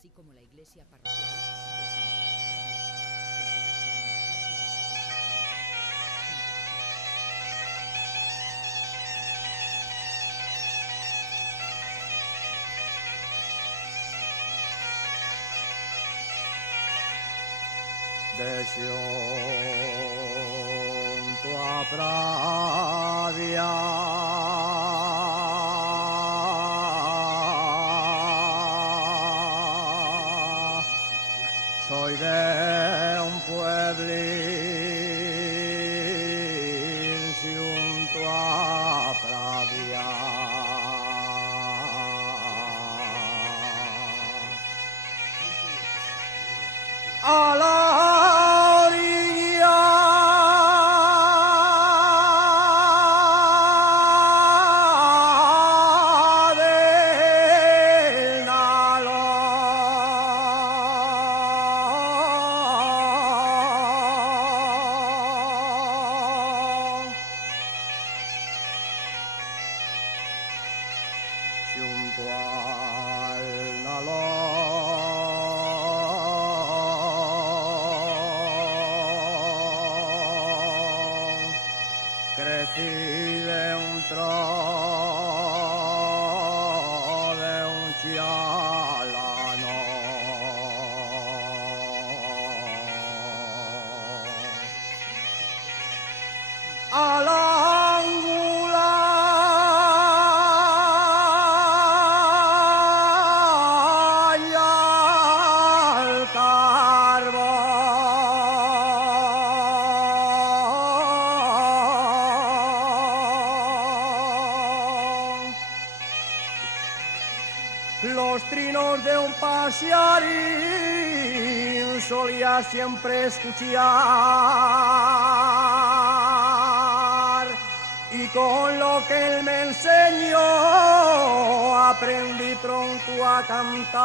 así como la iglesia parroquial de Santa Desciunto a Pravia, soy de un pueblín junto a Pravia. A la orilla del Nalón, junto al Nalón, crecí de un tro de un chialano. A la angula y al carbón, los trinos de un pasearín solía siempre escuchar, y con lo que él me enseñó aprendí pronto a cantar.